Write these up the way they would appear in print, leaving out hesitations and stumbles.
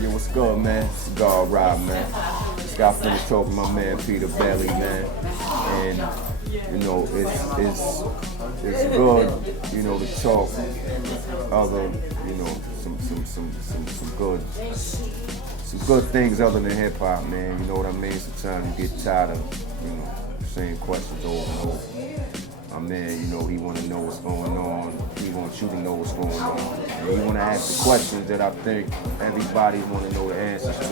Yo, what's good, man? Cigar Rob, man. Just got finished talking to my man Peter Bailey, man. And it's good, to talk other, some good things other than hip hop, man. You know what I mean? Sometimes you get tired of, same questions over and over. My man, he want to know what's going on. He wants you to know what's going on. And he want to ask the questions that I think everybody want to know the answers to.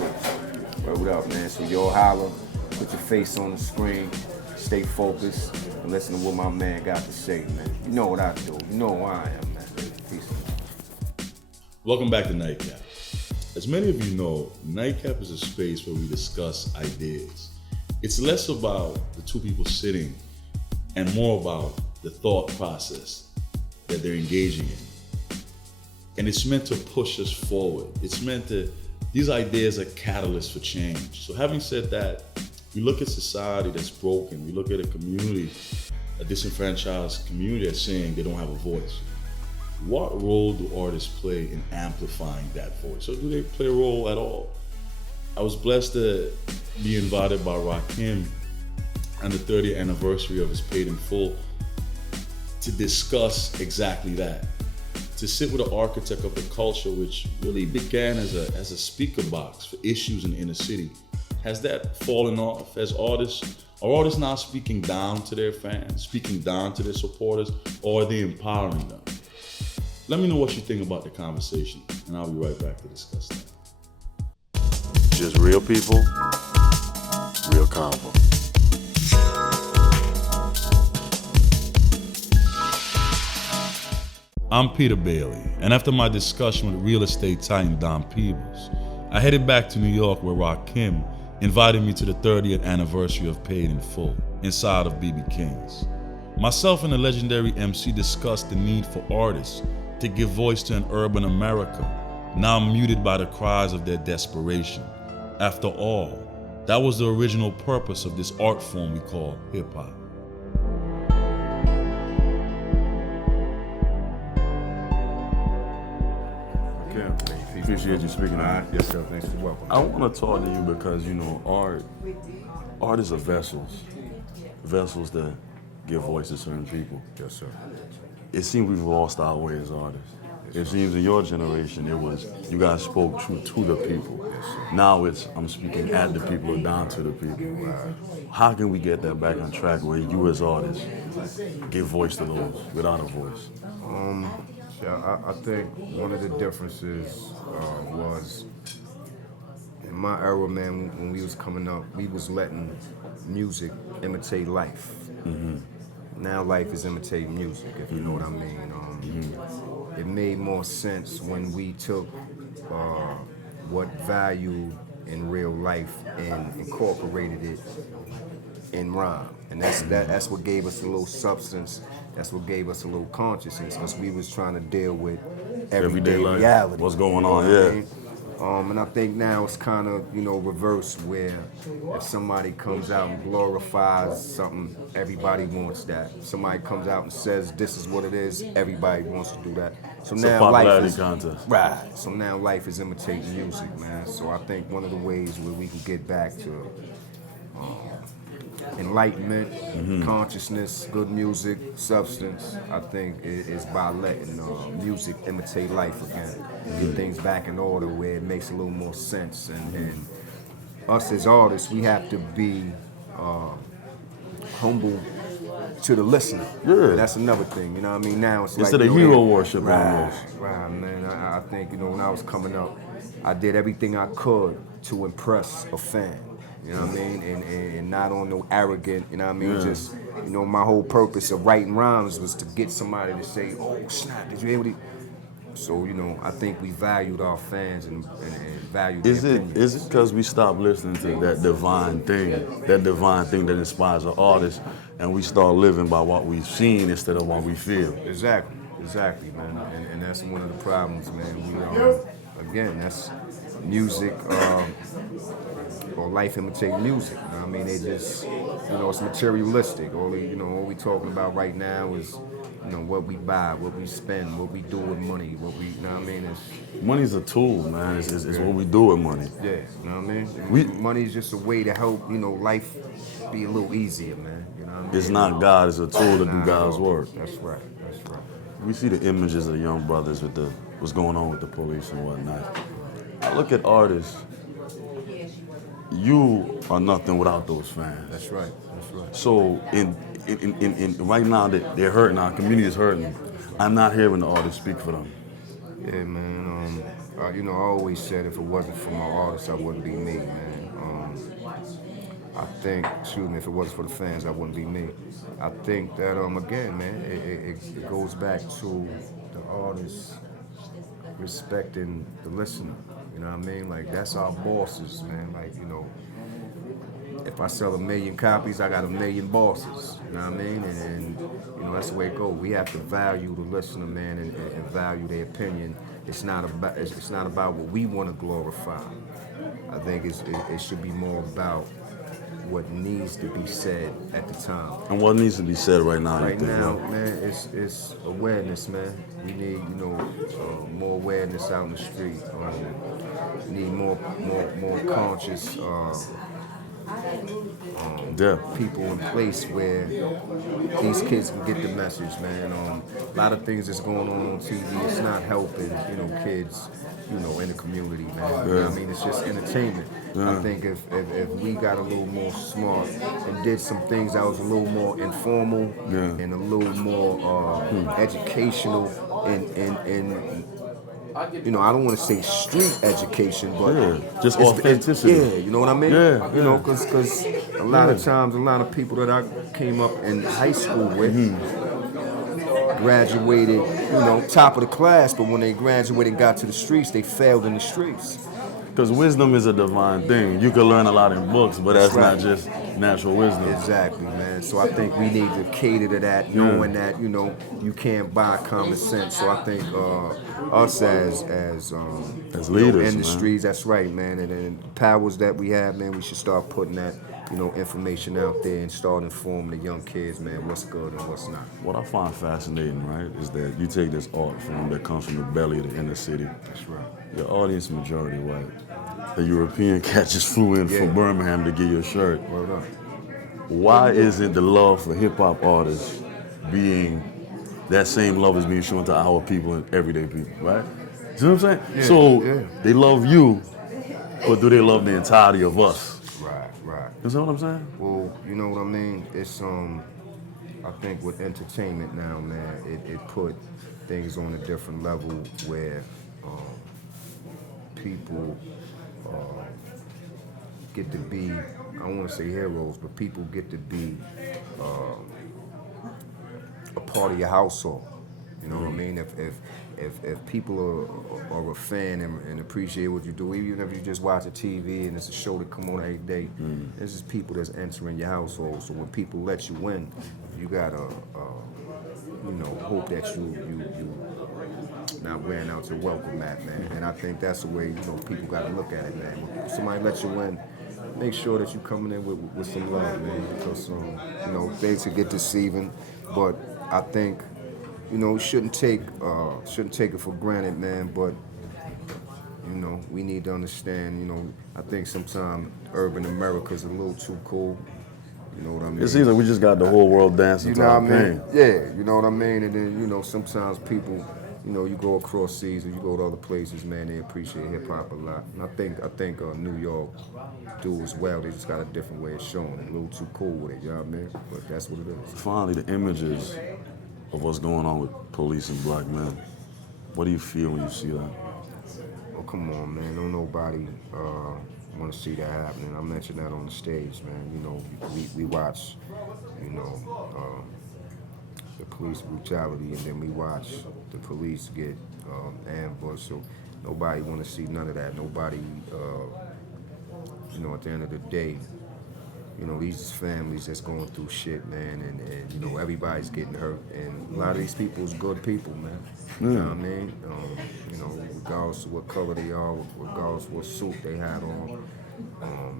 What up, man? So y'all holler, put your face on the screen, stay focused, and listen to what my man got to say, man. You know what I do. You know who I am, man. Peace. Welcome back to Nightcap. As many of you know, Nightcap is a space where we discuss ideas. It's less about the two people sitting and more about the thought process that they're engaging in. And it's meant to push us forward. These ideas are catalysts for change. So having said that, we look at society that's broken, we look at a community, a disenfranchised community that's saying they don't have a voice. What role do artists play in amplifying that voice? Or do they play a role at all? I was blessed to be invited by Rakim on the 30th anniversary of his Paid in Full to discuss exactly that. To sit with an architect of the culture, which really began as a speaker box for issues in the inner city. Has that fallen off? Are artists now speaking down to their fans, speaking down to their supporters, or are they empowering them? Let me know what you think about the conversation, and I'll be right back to discuss that. Just real people, real convo. I'm Peter Bailey, and after my discussion with real estate titan Don Peebles, I headed back to New York where Rakim invited me to the 30th anniversary of Paid in Full, inside of BB King's. Myself and the legendary MC discussed the need for artists to give voice to an urban America, now muted by the cries of their desperation. After all, that was the original purpose of this art form we call hip-hop. Okay. Appreciate you speaking. Yes, sir. Thanks for welcome. I want to talk to you because, art is a vessels that give voice to certain people. Yes, sir. It seems we've lost our way as artists. It seems in your generation, it was you guys spoke to the people. Now it's I'm speaking at the people or down to the people. How can we get that back on track where you as artists give voice to those without a voice? I think one of the differences was in my era, man, when we was coming up, we was letting music imitate life. Mm-hmm. Now life is imitating music, if you know what I mean. It made more sense when we took what value in real life and incorporated it in rhyme. And that's what gave us a little substance. That's what gave us a little consciousness, because we was trying to deal with everyday life, reality. what's going on, You know what I yeah. mean? And I think now it's kind of, reversed, where if somebody comes out and glorifies something, everybody wants that. Somebody comes out and says this is what it is, everybody wants to do that. So It's now a popularity life is, contest. Right. So now life is imitating music, man. So I think one of the ways where we can get back to enlightenment, consciousness, good music, substance, I think is by letting music imitate life again. Get things back in order where it makes a little more sense. And us as artists, we have to be humble to the listener. Yeah. That's another thing, you know what I mean? Now it's like... Instead of hero worship almost. Right, man. I think, when I was coming up, I did everything I could to impress a fan. You know what I mean? And not on no arrogant, you know what I mean? Yeah. Just, my whole purpose of writing rhymes was to get somebody to say, oh, snap, did you hear what he... So, I think we valued our fans and valued their opinions. Is it because we stopped listening to that divine thing that inspires an artist, and we start living by what we've seen instead of what we feel? Exactly, man. And that's one of the problems, man. We, again, that's music, or life imitating music. You know what I mean? They just, it's materialistic. All we talking about right now is, you know, what we buy, what we spend, what we do with money, what we, you know what I mean? It's, Money's a tool, man. It's what we do with money. yeah, you know what I mean? We- Money is just a way to help, you know, life be a little easier, man. You know what I mean? It's not God. It's a tool to do Not at God's all. work. That's right. That's right. We see the images of the young brothers with what's going on with the police and whatnot. I look at artists. You are nothing without those fans. That's right. That's right. So in right now that they're hurting, our community is hurting. I'm not hearing the artists speak for them. Yeah, man. You know, I always said if it wasn't for my artists, I wouldn't be me, man. I think, excuse me, if it wasn't for the fans, I wouldn't be me. I think that, again, man, it goes back to the artists respecting the listener. You know what I mean? Like, that's our bosses, man. Like, you know, if I sell 1 million copies, I got 1 million bosses. You know what I mean? And you know, that's the way it goes. We have to value the listener, man, and value their opinion. It's not about what we want to glorify. I think it should be more about what needs to be said at the time. And what needs to be said right now? Right now, man, it's awareness, man. We need, you know, more awareness out in the street. We need more conscious people in place where these kids can get the message, man. A lot of things that's going on TV, it's not helping, you know, kids, you know, in the community, man. You know what I mean? It's just entertainment. I think if we got a little more smart and did some things that was a little more informal and a little more educational and you know, I don't want to say street education, but just authenticity. Yeah, you know what I mean? Yeah, you know, because a lot of times, a lot of people that I came up in high school with graduated, you know, top of the class, but when they graduated and got to the streets, they failed in the streets. Because wisdom is a divine thing. You can learn a lot in books, but that's right. not just natural wisdom. Exactly, man. So I think we need to cater to that, knowing that, you know, you can't buy common sense. So I think us as leaders, in the man. streets, that's right, man. And the powers that we have, man, we should start putting that, you know, information out there and start informing the young kids, man, what's good and what's not. What I find fascinating, right, is that you take this art form that comes from the belly of the inner city. That's right. Your audience majority white. A European cat just flew in from Birmingham to get your shirt. Well done. Why isn't the love for hip hop artists being that same love is being shown to our people and everyday people, right? You know what I'm saying? Yeah, so they love you, but do they love the entirety of us? Right. You know what I'm saying? Well, you know what I mean? It's I think with entertainment now, man, it put things on a different level where people get to be, I don't want to say heroes, but people get to be a part of your household. You know what I mean? If people are a fan and appreciate what you do, even if you just watch a TV and it's a show that come on every day, this is people that's entering your household. So when people let you in, you gotta, you know, hope that you not wearing out your welcome mat, man. And I think that's the way, you know, people gotta look at it, man. When somebody lets you in, make sure that you're coming in with some love, man, because you know, things can get deceiving, but I think, you know, shouldn't take it for granted, man. But you know, we need to understand. You know, I think sometimes urban America's a little too cool. You know what I mean? It seems like we just got the whole world dancing to our pain. Yeah, you know what I mean. And then, you know, sometimes people, you know, you go across seas or you go to other places, man, they appreciate hip hop a lot. And I think New York do as well. They just got a different way of showing it. A little too cool with it, you know what I mean? But that's what it is. Finally, the images of what's going on with police and black men. What do you feel when you see that? Oh, come on, man. Don't nobody want to see that happening. I mentioned that on the stage, man. You know, we watch, you know, the police brutality, and then we watch the police get ambushed. So nobody want to see none of that. Nobody, you know, at the end of the day, you know, these families that's going through shit, man, and you know, everybody's getting hurt. And a lot of these people is good people, man. You know what I mean? You know, regardless of what color they are, regardless of what suit they had on,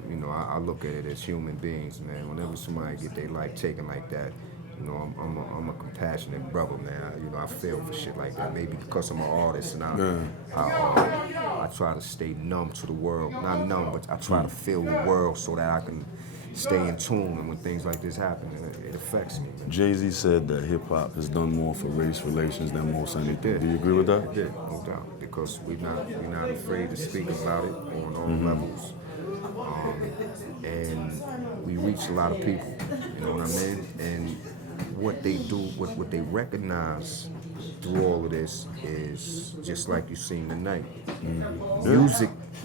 you know, I look at it as human beings, man. Whenever somebody get their life taken like that, You know, I'm a compassionate brother, man. You know, I feel for shit like that. Maybe because I'm an artist and I try to stay numb to the world. Not numb, but I try to feel the world so that I can stay in tune. And when things like this happen, it affects me. Man. Jay-Z said that hip-hop has done more for race relations than most anything. Do you agree with that? It did, no doubt. Because we're not afraid to speak about it on all levels. And we reach a lot of people, you know what I mean? And what they do, what they recognize through all of this is just like you seen tonight.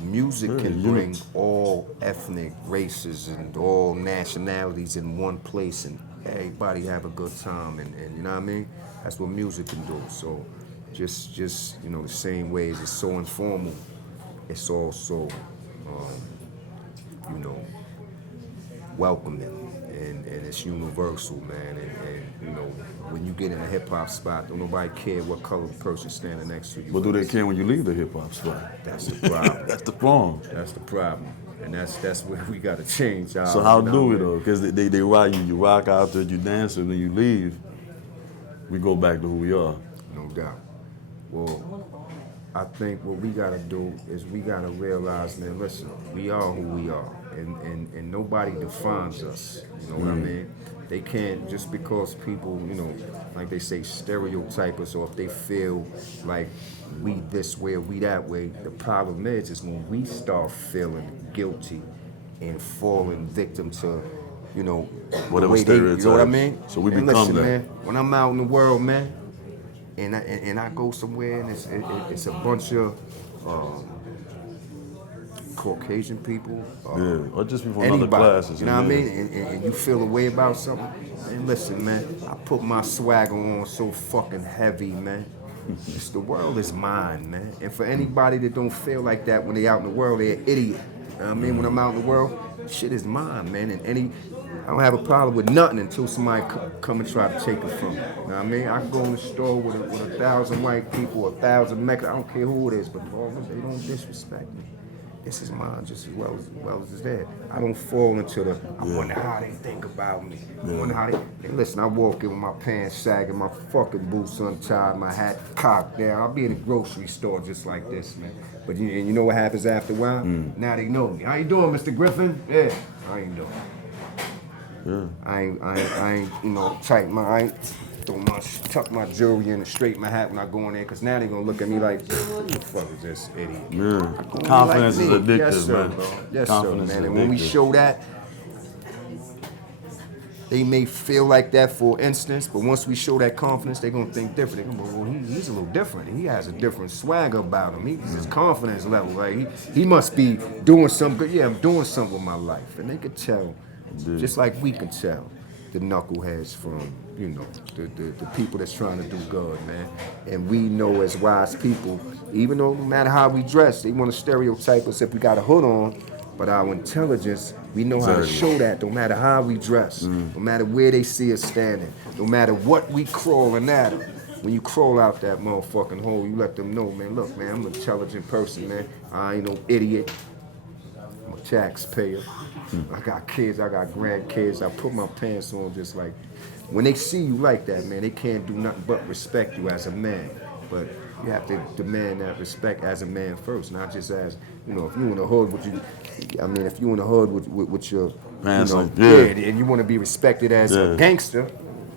Music can bring all ethnic races and all nationalities in one place and everybody have a good time and you know what I mean? That's what music can do. So just you know, the same way as it's so informal, it's also you know, welcoming and it's universal, man. And you know, when you get in a hip hop spot, don't nobody care what color the person standing next to you. But do they care when you leave the hip hop spot? That's the problem. That's the problem. That's the problem. And that's where we gotta change. So how do we though? Because they rock you rock out there, you dance, and then you leave. We go back to who we are. No doubt. Well, I think what we gotta do is we gotta realize, man, listen, we are who we are. And nobody defines us. You know what I mean? They can't, just because people, you know, like they say, stereotype us, or if they feel like we this way or we that way. The problem is when we start feeling guilty and falling victim to, you know, whatever the way they, you know what I mean? So we and become listen, that. Man, when I'm out in the world, man, and I go somewhere and it's a bunch of Caucasian people, or just people from anybody, other classes. you know what I mean? And you feel a way about something. And listen, man, I put my swagger on so fucking heavy, man. The world is mine, man. And for anybody that don't feel like that when they out in the world, they're an idiot. You know what I mean? When I'm out in the world, shit is mine, man. And I don't have a problem with nothing until somebody come and try to take it from me. You know what I mean? I can go in the store with 1,000 white people, 1,000 Mexicans. I don't care who it is, but all of them, they don't disrespect me. This is mine just as well as it's theirs. I don't fall into the, I wonder how they think about me. I wonder how they, and listen, I walk in with my pants sagging, my fucking boots untied, my hat cocked down. I'll be in a grocery store just like this, man. But you know what happens after a while? Now they know me. How you doing, Mr. Griffin? Yeah, I ain't doing. Yeah. I ain't, you know, I ain't tuck my jewelry in and straighten my hat when I go in there, because now they're going to look at me like, who the fuck is this idiot? Yeah. Confidence is addictive, yes, sir, man. Bro. Yes, Confidence sir, man. is And when we addictive. show that, they may feel like that for an instance, but once we show that confidence, they're going to think different. They're going to go, well, he's a little different. He has a different swagger about him. His confidence level, like he must be doing something good. Yeah, I'm doing something with my life. And they could tell, just like we can tell, the knuckleheads from, you know, the people that's trying to do good, man. And we know as wise people, even though no matter how we dress, they want to stereotype us if we got a hood on, but our intelligence, we know how to show that no matter how we dress, no matter where they see us standing, no matter what we crawling at. When you crawl out that motherfucking hole, you let them know, man, look, man, I'm an intelligent person, man. I ain't no idiot. I'm a taxpayer. I got kids, I got grandkids. I put my pants on just like, when they see you like that, man, they can't do nothing but respect you as a man. But you have to demand that respect as a man first, not just as, you know, if you in the hood with you, I mean, if you in the hood with your, Pants you know, on, yeah. and you want to be respected as a gangster,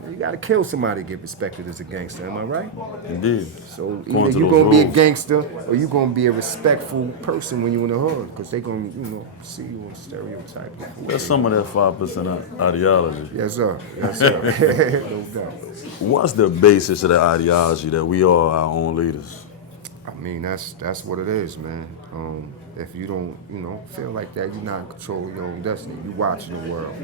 you got to kill somebody to get respected as a gangster, am I right? Indeed. So According either to you're those going to be a rules. gangster or you're going to be a respectful person when you're in the hood, because they're going to, you know, see you on stereotype. That's some of that 5% ideology. Yes, sir. Yes, sir. No doubt. What's the basis of that ideology that we are our own leaders? I mean, that's what it is, man. If you don't, you know, feel like that, you're not in control of your own destiny. You're watching the world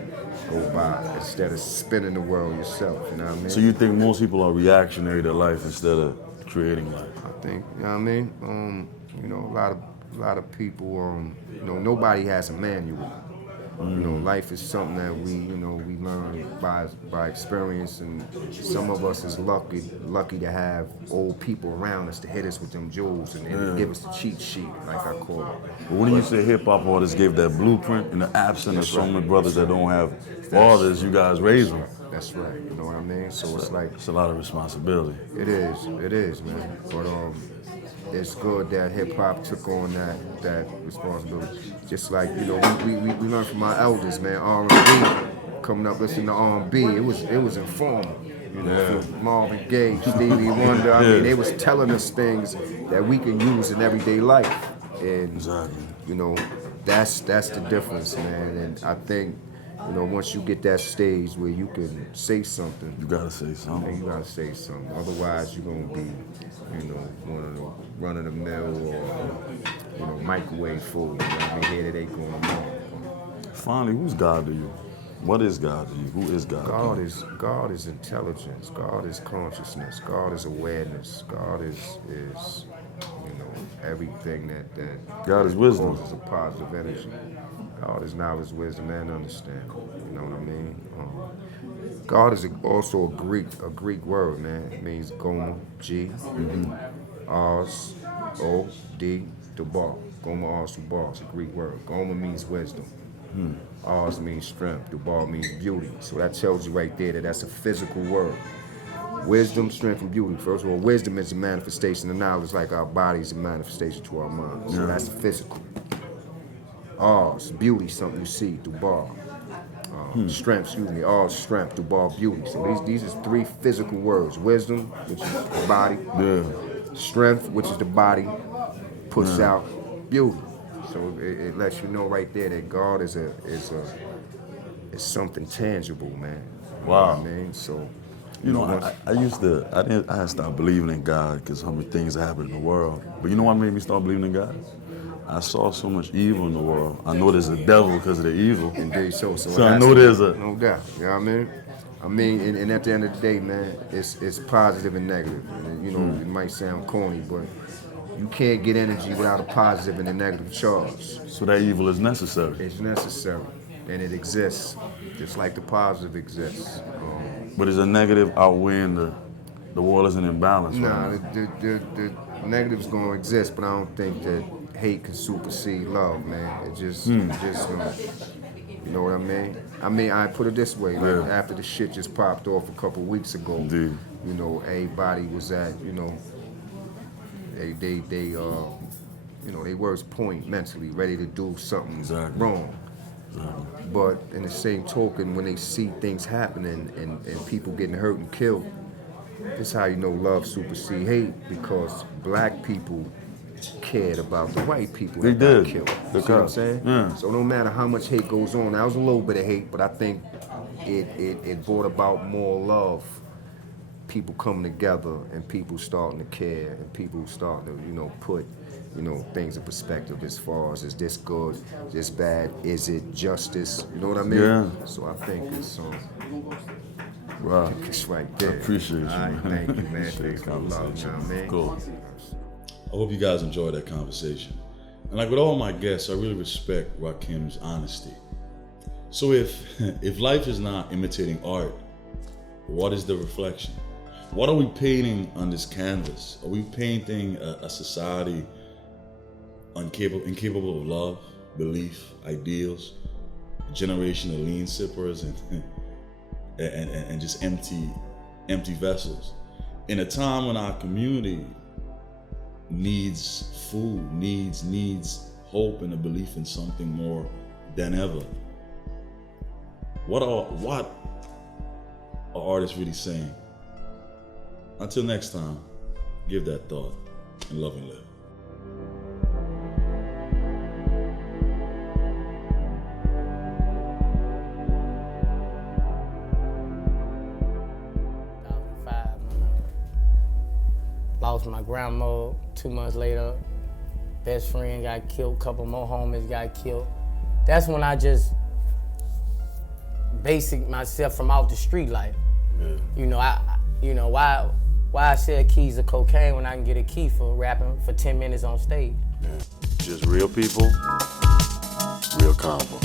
go by instead of spinning the world yourself, you know what I mean? So you think most people are reactionary to life instead of creating life? I think, you know what I mean? You know, a lot of people, you know, nobody has a manual. You know, life is something that we learn by experience, and some of us is lucky to have old people around us to hit us with them jewels and give us the cheat sheet, like I call it. But when you say hip hop artists gave that blueprint in the absence of so many brothers that don't have fathers, you guys raise them. That's right. You know what I mean? So it's like It's a lot of responsibility. it is, man. But it's good that hip hop took on that responsibility. Just like we learned from our elders, man. R&B, coming up listening to R&B, it was informal. From Marvin Gaye, Stevie Wonder. I mean, they was telling us things that we can use in everyday life, and that's the difference, man. And I think once you get that stage where you can say something, You gotta say something. you gotta say something. Otherwise, you're gonna be, one of the run of the mill or microwave food. You know what I mean? Here they going on. Finally, who's God to you? What is God to you? Who is God? God is intelligence. God is consciousness. God is awareness. God is everything that God is wisdom. causes a positive energy. God is knowledge, wisdom, and understanding. You know what I mean? God is also a Greek word, man. It means Goma, G, Ars, O, D, Dubar. Goma, Ars, Dubar. It's a Greek word. Goma means wisdom. Ars means strength. Dubar means beauty. So that tells you right there that that's a physical word. Wisdom, strength, and beauty. First of all, wisdom is a manifestation of knowledge, like our body's a manifestation to our minds. So that's physical. Ars, beauty, something you see, Dubar. Strength, Ars, strength, Dubar, beauty. So these is three physical words. Wisdom, which is the body. Strength, which is the body, puts out beauty. So it lets you know right there that God is something tangible, man. Wow. You know what I mean? So I had stopped believing in God because so many things happened in the world. But you know what made me start believing in God? I saw so much evil in the world. I know there's a devil because of the evil. Indeed, so I know there's no doubt. You know what I mean? And at the end of the day, man, it's positive and negative. And, it might sound corny, but you can't get energy without a positive and a negative charge. So that evil is necessary. It's necessary, and it exists, just like the positive exists. But is a negative outweighing the world is in imbalance? Nah, right the negative's gonna exist, but I don't think that hate can supersede love, man. It just you know what I mean? I put it this way, like after the shit just popped off a couple weeks ago, Indeed. Everybody was at, they worst point mentally, ready to do something wrong. But in the same token, when they see things happening and people getting hurt and killed, this is how you know love supersedes hate, because black people cared about the white people that got killed. You see what I'm saying? Yeah. So no matter how much hate goes on, that was a little bit of hate, but I think it brought about more love. People coming together and people starting to care and people starting to, put, things in perspective as far as, is this good, is this bad, is it justice? You know what I mean? Yeah. So I think it's Wow. it's right there. I appreciate you, All right, man. thank you, man. Thanks for the love, man. Cool. I hope you guys enjoyed that conversation. And like with all my guests, I really respect Rakim's honesty. So if life is not imitating art, what is the reflection? What are we painting on this canvas? Are we painting a society incapable of love, belief, ideals, a generation of lean sippers and just empty vessels? In a time when our community needs food, needs hope and a belief in something more than ever, what are artists really saying? Until next time, give that thought and love and live. Lost my grandma 2 months later. Best friend got killed, couple more homies got killed. That's when I just basic myself from out the street life. Yeah. Why I sell keys of cocaine when I can get a key for rapping for 10 minutes on stage? Yeah. Just real people, real convo.